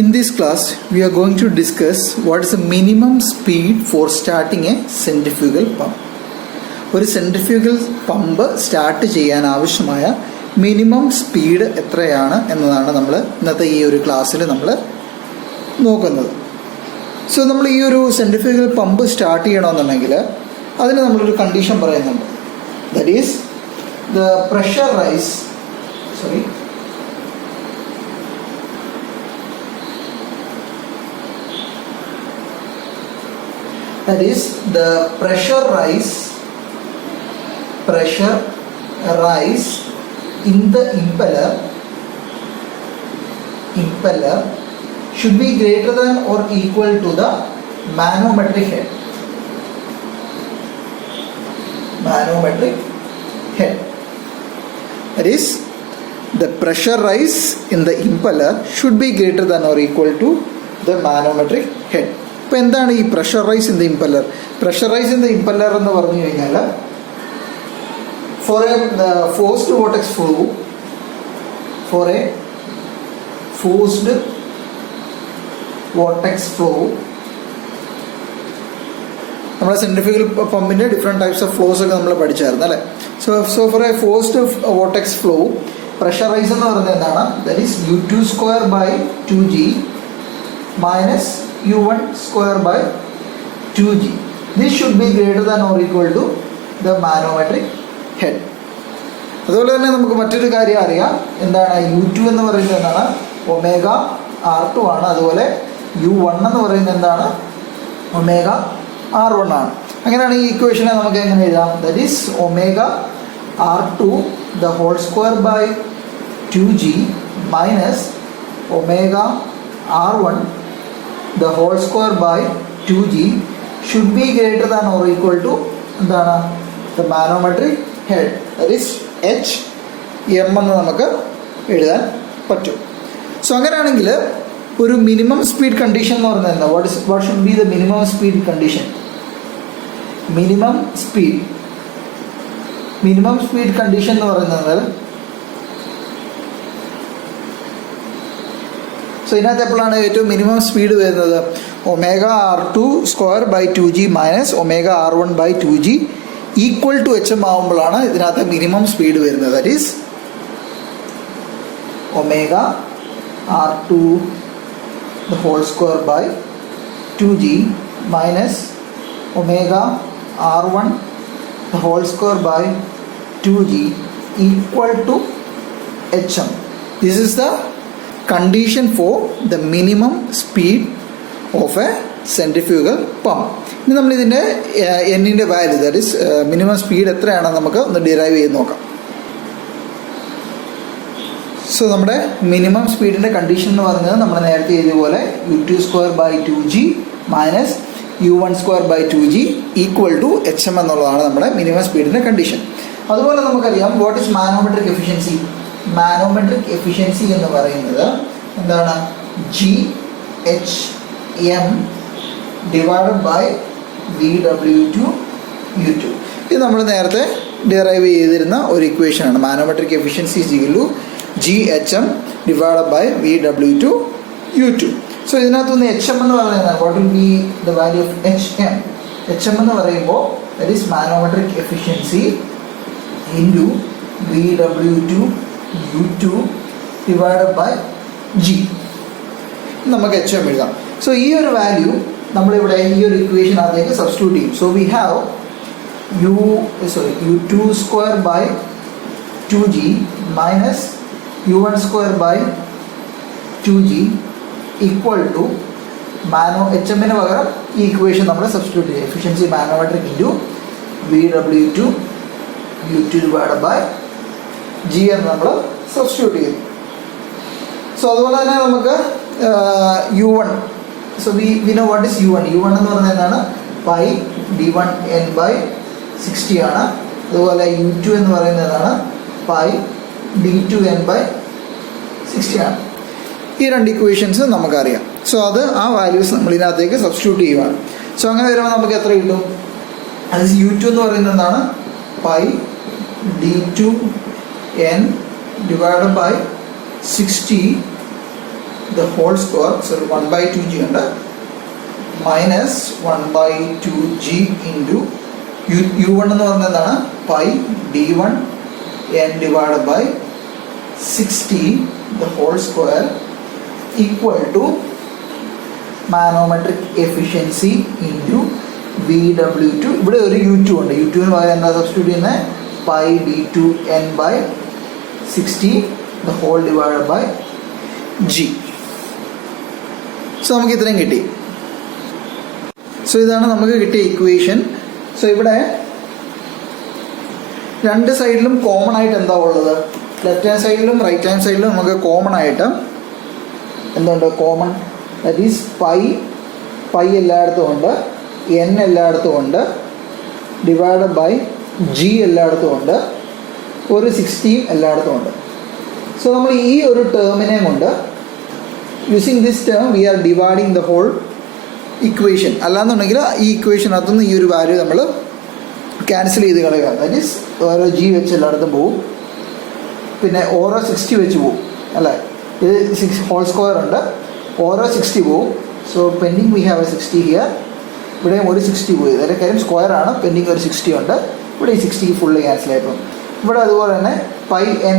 In this class, we are going to discuss what is the minimum speed for starting a centrifugal pump. ഒരു centrifugal pump start ചെയ്യാൻ ആവശ്യമായ minimum speed എത്രയാണ് എന്നതാണ് നമ്മൾ ഇന്നത്തെ ഈ ഒരു ക്ലാസ്സിൽ നമ്മൾ നോക്കുന്നത്. സോ നമ്മൾ ഈ ഒരു സെൻട്രിഫ്യൂഗൽ പമ്പ് സ്റ്റാർട്ട് ചെയ്യണമെന്നുണ്ടെങ്കിൽ അതിന് നമ്മളൊരു കണ്ടീഷൻ പറയുന്നുണ്ട്. That is the pressure rise that is the pressure rise in the impeller should be greater than or equal to the manometric head. That is, the pressure rise in the impeller should be greater than or equal to the manometric head. ഇപ്പോൾ എന്താണ് ഈ pressure rise in the impeller? Pressure rise in the impeller എന്ന് പറഞ്ഞു കഴിഞ്ഞാൽ for a forced vortex flow നമ്മുടെ centrifugal പമ്പിൻ്റെ different types of flows ഒക്കെ നമ്മൾ പഠിച്ചായിരുന്നു അല്ലേ? So for a forced vortex flow pressure rise എന്ന് പറയുന്നത് എന്താണ്? That is U2 square by 2G minus U1 square by 2G. This should be greater than or equal to the manometric head. അതുപോലെ തന്നെ നമുക്ക് മറ്റൊരു കാര്യം അറിയാം. എന്താണ് U2 എന്ന് പറയുന്നത്? എന്താണ്? ഒമേഗ R2 ആണ്. അതുപോലെ U1 എന്ന് പറയുന്നത് എന്താണ്? ഒമേഗ R1 ആണ്. അങ്ങനെയാണ് ഈ ഇക്വേഷനെ നമുക്ക് എങ്ങനെ എഴുതാം? That is omega R2 the whole square by 2G minus omega R1 the whole square by 2G should be greater than or equal to എന്താണ്? the manometric head. that is HM എന്ന് നമുക്ക് എഴുതാൻ പറ്റും. സോ അങ്ങനെയാണെങ്കിൽ ഒരു minimum speed condition എന്ന് പറയുന്നത് എന്താ? What should be the minimum speed condition? Minimum speed condition എന്ന് പറയുന്നത് സോ ഇതിനകത്ത് എപ്പോഴാണ് ഏറ്റവും മിനിമം സ്പീഡ് വരുന്നത്? Omega R2 square by 2G minus omega R1 by 2G equal to HM ആകുമ്പോഴാണ് ഇതിനകത്ത് മിനിമം സ്പീഡ് വരുന്നത്. That is omega R2 the whole square by 2G minus omega R1 the whole square by 2G equal to HM. This is the condition for the minimum speed of a centrifugal pump. ഇനി നമ്മൾ ഇതിൻ്റെ എന്നിൻ്റെ value that is minimum speed എത്രയാണെന്ന് നമുക്ക് ഒന്ന് derive ചെയ്ത് നോക്കാം. So നമ്മുടെ മിനിമം സ്പീഡിൻ്റെ കണ്ടീഷൻ എന്ന് പറയുന്നത് നമ്മൾ നേരത്തെ ഇതുപോലെ U2 square by 2G minus U1 square by 2G equal to HM എന്നുള്ളതാണ് നമ്മുടെ മിനിമം സ്പീഡിൻ്റെ കണ്ടീഷൻ. അതുപോലെ നമുക്കറിയാം what is manometric efficiency. Manometric efficiency എന്ന് പറയുന്നത് എന്താണ്? GHM divided by VW2 U2. ഇത് നമ്മൾ നേരത്തെ ഡിറൈവ് ചെയ്തിരുന്ന ഒരു ഇക്വേഷനാണ്. Manometric efficiency is equal to GHM divided by VW2 U2. So ഇതിനകത്തുനിന്ന് HM എന്ന് പറയുന്നത് what will be the value of HM? HM എന്ന് പറയുമ്പോൾ that is manometric efficiency into VW2 U2 divided by G. നമുക്ക് HM എഴുതാം. So ഈ ഒരു value നമ്മളിവിടെ ഈ ഒരു ഇക്വേഷനകത്തേക്ക് സബ്സ്റ്റിറ്റ്യൂട്ട് ചെയ്യും. So we have U2 square by 2G minus U1 square by 2G equal to HMന് പകരം ഈ ഇക്വേഷൻ നമ്മൾ സബ്സ്റ്റിറ്റ്യൂട്ട് ചെയ്യും. Efficiency manometric into VW2 U2 divided by G എന്ന് നമ്മൾ സബ്സ്റ്റിറ്റ്യൂട്ട് ചെയ്തു. സോ അതുപോലെ തന്നെ നമുക്ക് U1. So we know what is U1 എന്ന് പറയുന്നത് എന്താണ്? പൈ D1N ബൈ 60 ആണ്. അതുപോലെ U2 എന്ന് പറയുന്നത് എന്താണ്? പൈ D2N ബൈ 60 ആണ്. ഈ രണ്ട് ഇക്വേഷൻസ് നമുക്കറിയാം. സോ അത് ആ വാല്യൂസ് നമ്മൾ ഇതിനകത്തേക്ക് സബ്സ്റ്റിറ്റ്യൂട്ട് ചെയ്യുവാണ്. സോ അങ്ങനെ വരുമ്പോൾ നമുക്ക് എത്ര കിട്ടും? അത് U2 എന്ന് പറയുന്നത് എന്താണ്? Pi D2N divided by 60 the whole square, sorry, 1 by 2g ഉണ്ട്, minus 1 by 2g into u1 എന്ന് പറയുന്നത് എന്താണ്, pi d1 n divided by 60 the whole square equal to manometric efficiency into VW2. ഇവിടെ ഒരു u2 ഉണ്ട്, u2 ന് പകരം എന്താ സബ്സ്റ്റിറ്റ്യൂട്ട് ചെയ്യുന്നത്, pi d2 n by 60 the whole divided by g. So നമുക്ക് ഇത്രയും കിട്ടി. സോ ഇതാണ് നമുക്ക് കിട്ടിയ ഇക്വേഷൻ. സോ ഇവിടെ രണ്ട് സൈഡിലും കോമൺ ആയിട്ട് എന്താ ഉള്ളത്, ലെഫ്റ്റ് ഹാൻഡ് സൈഡിലും റൈറ്റ് ഹാൻഡ് സൈഡിലും നമുക്ക് കോമൺ ആയിട്ട് എന്തുണ്ട്, കോമൺ, ദാറ്റ് ഈസ് പൈ എല്ലായിടത്തും ഉണ്ട്, എൻ എല്ലായിടത്തും ഉണ്ട്, ഡിവൈഡഡ് ബൈ ജി എല്ലായിടത്തും ഉണ്ട്, ഒരു 60 എല്ലായിടത്തും ഉണ്ട്. സോ നമ്മൾ ഈ ഒരു ടേമിനെ കൊണ്ട് using this term we are dividing the whole equation. അല്ലാന്നുണ്ടെങ്കിൽ ഈ ഇക്വേഷനകത്തുനിന്ന് ഈ ഒരു വാല്യൂ നമ്മൾ ക്യാൻസൽ ചെയ്ത് കളയുക. ദാറ്റ് ഈസ് ഓരോ ജി വെച്ച് എല്ലായിടത്തും പോവും, പിന്നെ ഓരോ 60 വെച്ച് പോവും അല്ലേ. ഇത് 6 ഹോൾ സ്ക്വയർ ഉണ്ട്, ഓരോ 60 പോവും. So pending we have A 60 here. ഇവിടെയും ഒരു 60 പോയി, അതിൻ്റെ കാര്യം സ്ക്വയർ ആണ്, പെൻഡിങ് ഒരു 60 ഉണ്ട്. ഇവിടെ ഈ 60 ഫുള്ള് ക്യാൻസൽ ആയിപ്പോൾ. ഇവിടെ അതുപോലെ തന്നെ പൈ എൻ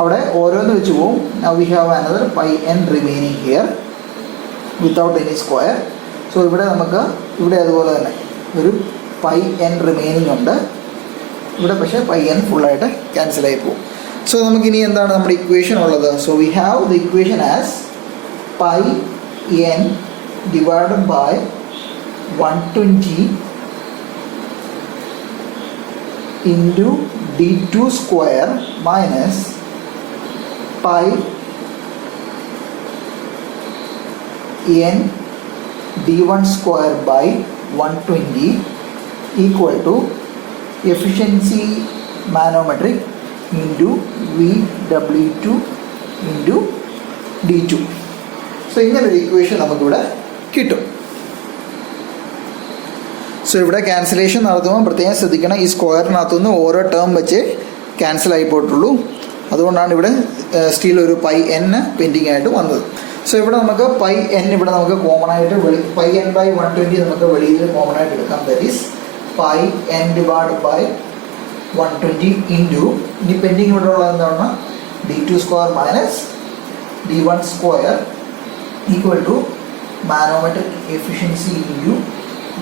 അവിടെ ഓരോന്ന് വെച്ച് പോവും. Now we have another pi N remaining here without any square. So ഇവിടെ നമുക്ക് ഇവിടെ അതുപോലെ തന്നെ ഒരു പൈ എൻ റിമൈനിങ് ഉണ്ട്. ഇവിടെ പക്ഷേ പൈ എൻ ഫുള്ളായിട്ട് ക്യാൻസലായി പോകും. സോ നമുക്കിനി എന്താണ് നമ്മുടെ ഇക്വേഷൻ ഉള്ളത്? So we have the equation as pi n divided by 120 into d2 square minus pi n d1 square by 120 equal to efficiency manometric into VW2 into d2. So ഇങ്ങനൊരു equation നമുക്കിവിടെ കിട്ടും. So ഇവിടെ cancellation നടത്തുമ്പോൾ പ്രത്യേകം ശ്രദ്ധിക്കണം, ഈ സ്ക്വയറിനകത്തുനിന്ന് ഓരോ term വെച്ച് ക്യാൻസൽ ആയി പോയിട്ടുള്ളൂ. അതുകൊണ്ടാണ് ഇവിടെ സ്റ്റിൽ ഒരു പൈ എൻ പെൻഡിങ് ആയിട്ട് വന്നത്. സോ ഇവിടെ നമുക്ക് പൈ എൻ ഇവിടെ നമുക്ക് കോമൺ ആയിട്ട് പൈ എൻ ബൈ 120 നമുക്ക് വെളിയിൽ കോമൺ ആയിട്ട് എടുക്കാം. That is pi n divide by 120 into ഇനി പെൻഡിങ് ഇവിടെ ഉള്ളത് എന്താണ്, d2 square minus d1 square equal to manometric efficiency into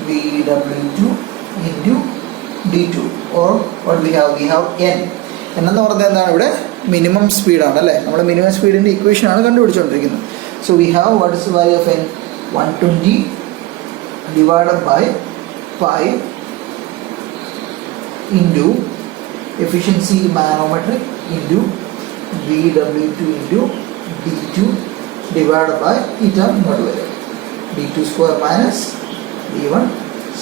VW2 into D2 or what we have N. എന്നു പറഞ്ഞാൽ എന്താണ്, ഇവിടെ മിനിമം സ്പീഡാണ് അല്ലേ, നമ്മുടെ മിനിമം സ്പീഡിൻ്റെ ഇക്വേഷനാണ് കണ്ടുപിടിച്ചുകൊണ്ടിരിക്കുന്നത്. So we have what is the value of N, 120 divided by 5 into efficiency manometric into VW2 into D2 divided by ഈ ടേം ഇങ്ങോട്ട് വരും, D2 square minus d1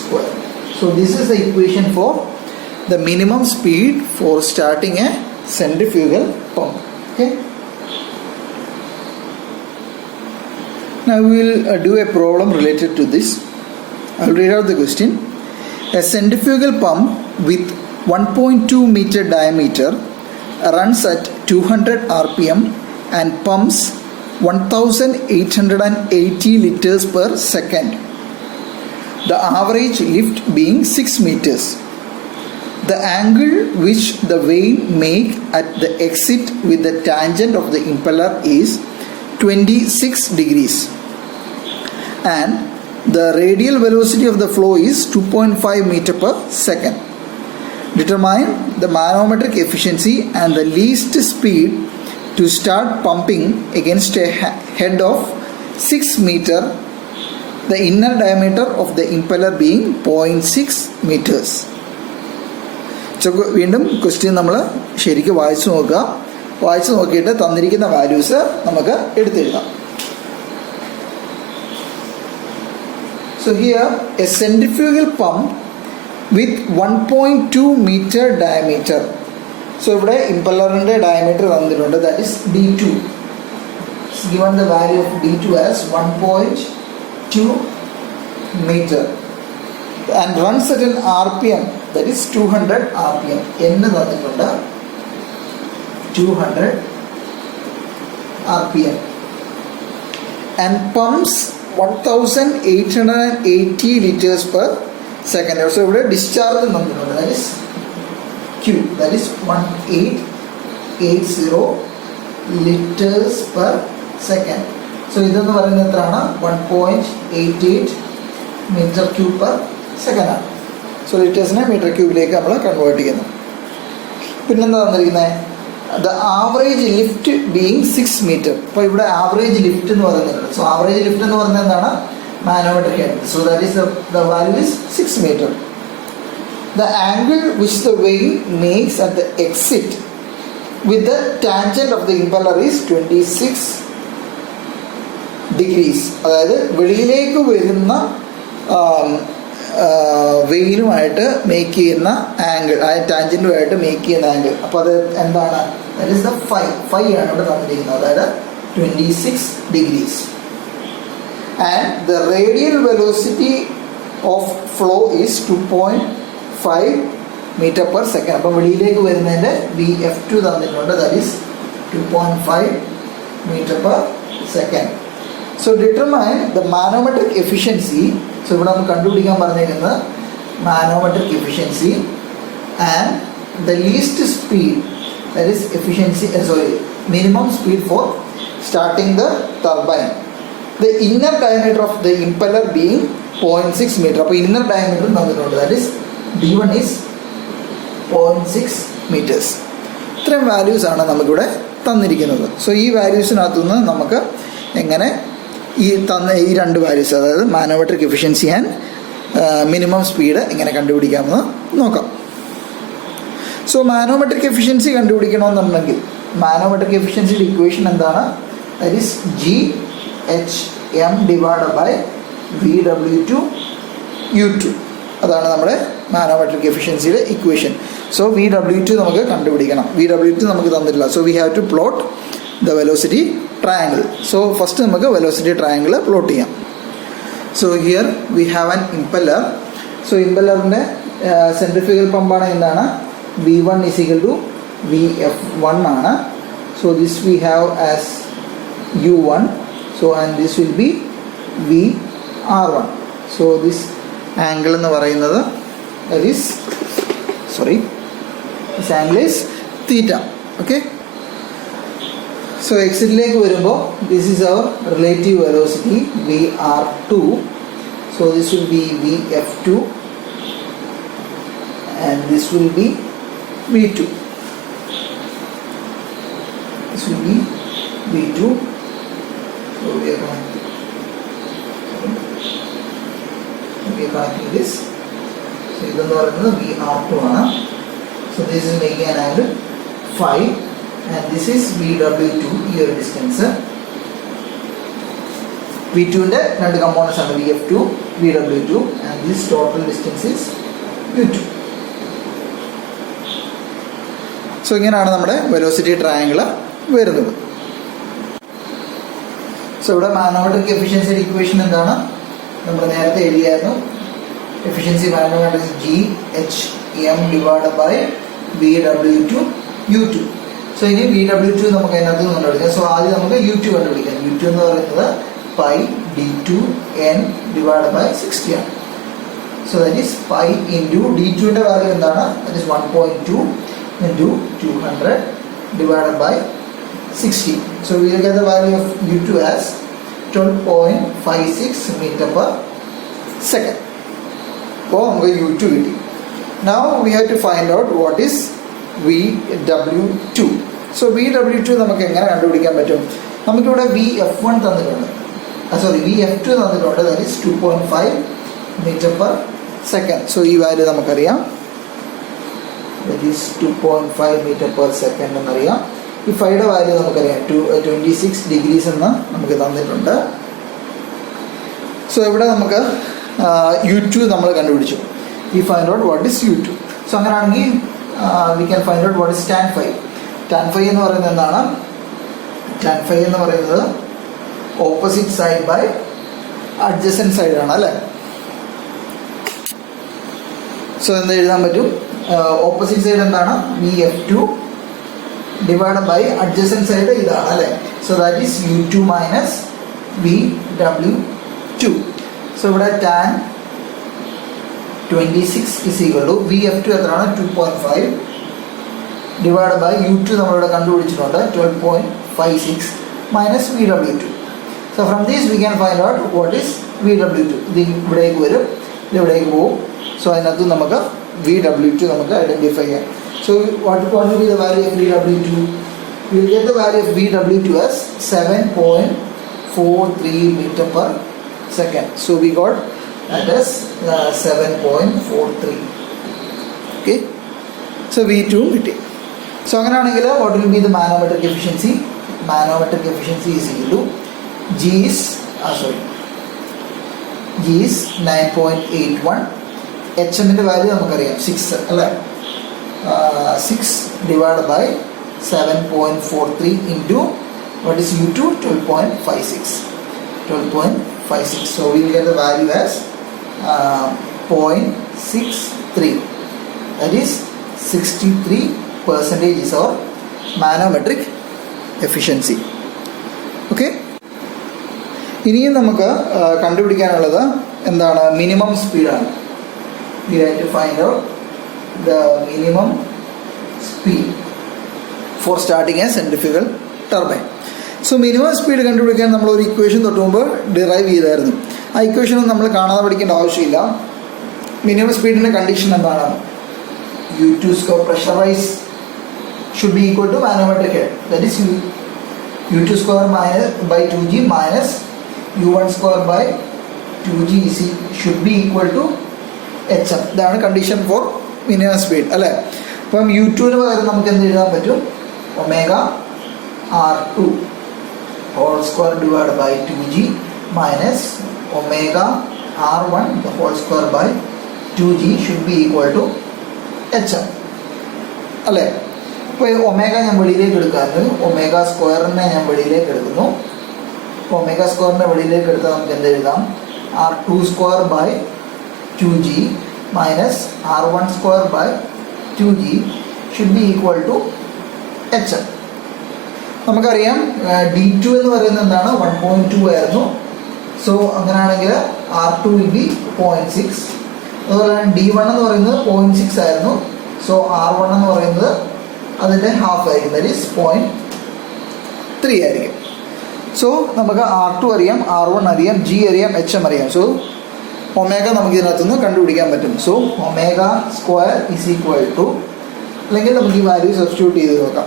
square. So this is the equation for the minimum speed for starting a centrifugal pump. Okay. Now we will do a problem related to this. I will read out the question. A centrifugal pump with 1.2 meter diameter runs at 200 rpm and pumps 1880 liters per second. The average lift being 6 meters. The angle which the vane make at the exit with the tangent of the impeller is 26 degrees and the radial velocity of the flow is 2.5 meter per second. Determine the manometric efficiency and the least speed to start pumping against a head of 6 meter, the inner diameter of the impeller being 0.6 meters. So വീണ്ടും question നമ്മൾ ശരിക്കും വായിച്ചു നോക്കുക. വായിച്ചു നോക്കിയിട്ട് തന്നിരിക്കുന്ന values നമുക്ക് എടുത്തെഴുതാം. So here a centrifugal pump with 1.2 meter diameter. So ഇവിടെ ഇമ്പല്ലറിൻ്റെ ഡയമീറ്റർ തന്നിട്ടുണ്ട്, that is D2. Given the value of D2 as 1.2 meter and runs at an RPM, that is 200 RPM. എന്ന് തന്നിട്ടുണ്ട് 200 RPM. and pumps 1880 liters per second. So ഇവിടെ discharge നമുക്കുണ്ട്, that is Q, that is 1880 liters per second. So ഇതെന്ന് പറയുന്നത് എത്രയാണ്? 1.88 metre cube per second ആണ്. So ലിറ്റേഴ്സിനെ metre ക്യൂബിലേക്ക് നമ്മൾ കൺവേർട്ട് ചെയ്യുന്നു. പിന്നെന്താ തന്നിരിക്കുന്നത്? The average lift being 6 metre. അപ്പോൾ ഇവിടെ ആവറേജ് ലിഫ്റ്റ് എന്ന് പറയുന്നുണ്ട്. സോ ആവറേജ് ലിഫ്റ്റ് എന്ന് പറയുന്നത് എന്താണ്? Manometric angle. So that is the value is 6 metre. The angle which the vane makes at the exit with the tangent of the impeller is 26 degrees. അതായത് വെളിയിലേക്ക് വരുന്ന വെയിലുമായിട്ട് make ചെയ്യുന്ന angle, ആ ടാൻജൻറ്റുമായിട്ട് make ചെയ്യുന്ന angle. അപ്പോൾ അത് എന്താണ്? ദാറ്റ് ഈസ് ദ ഫൈ ആണ് ഇവിടെ തന്നിരിക്കുന്നത്, അതായത് 26 degrees. And the radial velocity of flow is 2.5 metre per second. അപ്പം വെളിയിലേക്ക് വരുന്നതിൻ്റെ VF2 തന്നിട്ടുണ്ട്, that is 2.5 metre per second. So determine the manometric efficiency. So ഇവിടെ നമുക്ക് കണ്ടുപിടിക്കാൻ പറഞ്ഞിരിക്കുന്നത് manometric efficiency and the least speed, that is efficiency, minimum speed for starting the turbine. The inner diameter of the impeller being 0.6 metre. അപ്പോൾ inner diameter തന്നിട്ടുണ്ട്, that is D1 is 0.6 metres. ഇത്രയും values ആണ് നമുക്കിവിടെ തന്നിരിക്കുന്നത്. So ഈ വാല്യൂസിനകത്തുനിന്ന് നമുക്ക് എങ്ങനെ ഈ രണ്ട് വാല്യൂസ്, അതായത് manometric efficiency and minimum speed എങ്ങനെ കണ്ടുപിടിക്കാമെന്ന് നോക്കാം. സോ മാനോമെട്രിക് എഫിഷ്യൻസി കണ്ടുപിടിക്കണമെന്നുണ്ടെങ്കിൽ മാനോമെട്രിക് എഫിഷ്യൻസിയുടെ ഇക്വേഷൻ എന്താണ്? That is GHM divided by VW2 U2. അതാണ് നമ്മുടെ മാനോമെട്രിക് എഫിഷ്യൻസിയുടെ ഇക്വേഷൻ. സോ VW2 നമുക്ക് കണ്ടുപിടിക്കണം. VW2 നമുക്ക് തന്നിട്ടില്ല. So we have to plot the velocity triangle. So first നമുക്ക് വെലോസിറ്റി ട്രയാങ്കിൾ പ്ലോട്ട് ചെയ്യാം. So here we have an impeller. So ഇംപെല്ലറിൻ്റെ സെൻട്രിഫ്യൂഗൽ പമ്പാണ് എന്താണ്? V1 is equal to VF1 ആണ്. So this we have as U1. So and this will be VR1. So this angle എന്ന് പറയുന്നത് this angle is theta. Okay. So എക്സിറ്റിലേക്ക് വരുമ്പോൾ this is our relative velocity VR2. So this will B VF2 and this will be V2. This will be V2. So we are connecting this. So this is VR2 ആണ്. So this is making an angle phi and this is VW2, ഈ ഒരു distance. V2ന്റെ രണ്ട് components ആണ് VF2, VW2 and this total distance is U2. So ഇങ്ങനെയാണ് നമ്മുടെ velocity triangle വരുന്നത്. So ഇവിടെ manometric എഫിഷ്യൻസിയുടെ ഇക്വേഷൻ എന്താണ്? നമ്മൾ നേരത്തെ എഴുതിയായിരുന്നു. Efficiency manometric GHM divided by VW2 U2. So ഇനി VW2 നമുക്ക് അതിനകത്ത് നിന്ന് കണ്ടുപിടിക്കാം. സോ ആദ്യം നമുക്ക് U2 കണ്ടുപിടിക്കാം. U2 എന്ന് പറയുന്നത് പൈ D2N ഡിവൈഡഡ് ബൈ 60 ആണ്. So that is pi into D2ൻ്റെ വാല്യൂ എന്താണ്? That is 1.2 into 200 divided by 60. So we will get the value of U2 as 12.56 meter per second. Oh, U2 കിട്ടി. Now we have to find out what is VW2. So VW2 നമുക്ക് എങ്ങനെ കണ്ടുപിടിക്കാൻ പറ്റും? നമുക്കിവിടെ VF1 തന്നിട്ടുണ്ട്, VF2 തന്നിട്ടുണ്ട്, that is 2.5 meter per second. So ഈ value നമുക്കറിയാം, that is 2.5 meter per second എന്നറിയാം. ഈ ഫൈയുടെ വാല്യൂ നമുക്കറിയാം 26 ഡിഗ്രീസ് എന്ന് നമുക്ക് തന്നിട്ടുണ്ട്. സോ ഇവിടെ നമുക്ക് U2 നമ്മൾ കണ്ടുപിടിച്ചു. We find out what is U2. So അങ്ങനെയാണെങ്കിൽ we can find out what is tan phi. tan phi എന്ന് പറയുന്നത് എന്താണ്? tan phi എന്ന് പറയുന്നത് opposite side by adjacent side ആണ് അല്ലേ? സോ എന്താ എഴുതാൻ പറ്റും? ഓപ്പോസിറ്റ് സൈഡ് എന്താണ്? VF2 divide by adjacent side ഇതാണ് അല്ലേ? So that is U2 minus VW2. So ഇവിടെ tan 26 is equal to VF2 എത്രയാണ് 2.5 divided by U2 നമ്മളിവിടെ കണ്ടുപിടിച്ചിട്ടുണ്ട് 12.56 minus VW2. So from this we can find out what is VW2. ഇത് ഇവിടേക്ക് വരും, ഇത് ഇവിടേക്ക് പോകും. സോ അതിനകത്ത് നമുക്ക് VW2 നമുക്ക് ഐഡൻറ്റിഫൈ ചെയ്യാം. So what will be the value of VW2? We will get the value of VW2 as 7.43 meter per second. So we got that as 7.43. Okay. So V2 കിട്ടി. So അങ്ങനെയാണെങ്കിൽ what will be the manometric efficiency? Manometric efficiency is equal to G is 9.81. HMന്റെ value നമുക്കറിയാം 6 അല്ലേ. 6 divided by 7.43 into what is U2? 12.56. 12.56. So we will get the value as 0.63. That is 63% is our manometric efficiency. Okay. ഇനിയും നമുക്ക് കണ്ടുപിടിക്കാനുള്ളത് എന്താണ്? Minimum സ്പീഡാണ്. We have to find out the minimum speed for starting a centrifugal turbine. So minimum speed കണ്ടുപിടിക്കാൻ നമ്മൾ ഒരു equation തൊട്ട് മുമ്പ് derive ചെയ്തായിരുന്നു. ആ ഇക്വേഷനും നമ്മൾ കാണാതെ പഠിക്കേണ്ട ആവശ്യമില്ല. മിനിമം സ്പീഡിൻ്റെ കണ്ടീഷൻ എന്താണ്? U2 square pressurized should be equal to manometric head. That is U2 square by 2G minus U1 square by 2G should be equal to HM. ഇതാണ് കണ്ടീഷൻ ഫോർ മിനിമം സ്പീഡ് അല്ലേ. അപ്പം U2ന് പകരം നമുക്ക് എന്ത് എഴുതാൻ പറ്റും? Omega R2 whole square divided by 2G minus omega R1 the whole square by 2G should be equal to HM അല്ലേ. അപ്പോൾ ഒമേഗ ഞാൻ വെളിയിലേക്ക് എടുക്കാറുണ്ട്. ഒമേഗ സ്ക്വയറിനെ ഞാൻ വെളിയിലേക്ക് എടുക്കുന്നു. ഒമേഗ സ്ക്വയറിനെ വെളിയിലേക്ക് എടുത്താൽ നമുക്ക് എന്ത് എഴുതാം? R2 square by 2G minus R1 square by 2G should be equal to HM. നമുക്കറിയാം D2 എന്ന് പറയുന്നത് എന്താണ്? 1.2 ആയിരുന്നു. സോ അങ്ങനെയാണെങ്കിൽ R2 will be 0.6. അതുപോലെ D1 എന്ന് പറയുന്നത് 0.6 ആയിരുന്നു. സോ R1 എന്ന് പറയുന്നത് അതിൻ്റെ ഹാഫ് ആയിരിക്കും. ദാറ്റ് ഈസ് 0.3 ആയിരിക്കും. സോ നമുക്ക് R2 അറിയാം, R1 അറിയാം, G അറിയാം, HM അറിയാം. സോ ഒമേഗ നമുക്ക് ഇതിനകത്തുനിന്ന് കണ്ടുപിടിക്കാൻ പറ്റും. So omega square is equal to, അല്ലെങ്കിൽ നമുക്ക് ഈ വാല്യൂ സബ്സ്റ്റിറ്റ്യൂട്ട് ചെയ്ത് നോക്കാം.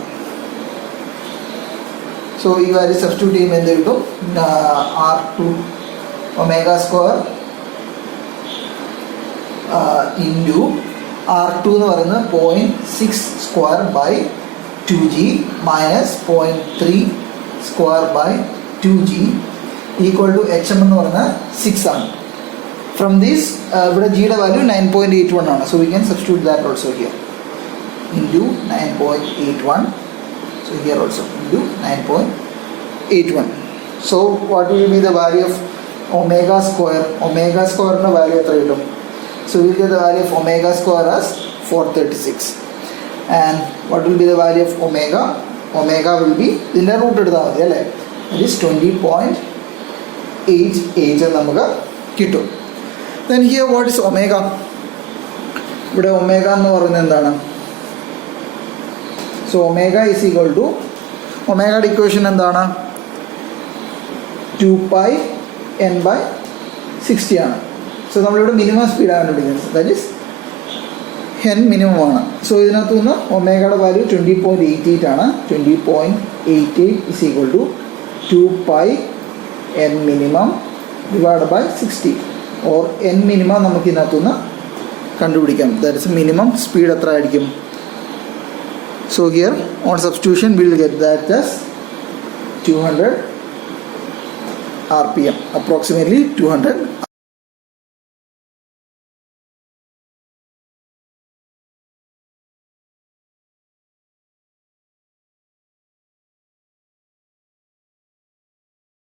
സോ ഈ വാല്യൂ സബ്സ്റ്റിറ്റ്യൂട്ട് ചെയ്യുമ്പോൾ എന്ത് കിട്ടും? R2 omega square into R2 എന്ന് പറയുന്നത് 0.6 square by 2G minus 0.3 square by 2G equal to HM എന്ന് പറയുന്നത് 6 ആണ്. ഫ്രം ദീസ് ഇവിടെ ജിയുടെ വാല്യൂ 9.81 ആണ്. So we can substitute that also here into 9.81. So here also into 9.81. So what will be the value of omega square? Omega square no value എത്ര കിട്ടും? So we will get the value of omega square as 436. And what will be the value of omega? Omega will be ഇതിൻ്റെ root എടുത്താൽ മതി അല്ലേ. That is 20.88 നമുക്ക് കിട്ടും. Then here what is omega? ഇവിടെ omega എന്ന് പറയുന്നത് എന്താണ്? So omega is equal to, ഒമേഗയുടെ ഇക്വേഷൻ എന്താണ്? 2πn/60 ആണ്. സോ നമ്മളിവിടെ മിനിമം സ്പീഡാണ് കണ്ടുപിടിക്കുന്നത്. ദാറ്റ് ഈസ് n മിനിമം ആണ്. സോ ഇതിനകത്ത് നിന്ന് ഒമേഗയുടെ വാല്യൂ 20.88 ആണ്. 20.88 is equal to 2πn minimum divide by 60 or n minimum നമുക്ക് ഇതിനകത്ത് നിന്ന് കണ്ടുപിടിക്കാം. ദാറ്റ് ഇസ് മിനിമം സ്പീഡ് എത്ര ആയിരിക്കും? So here on substitution we will get that as 200 RPM, approximately 200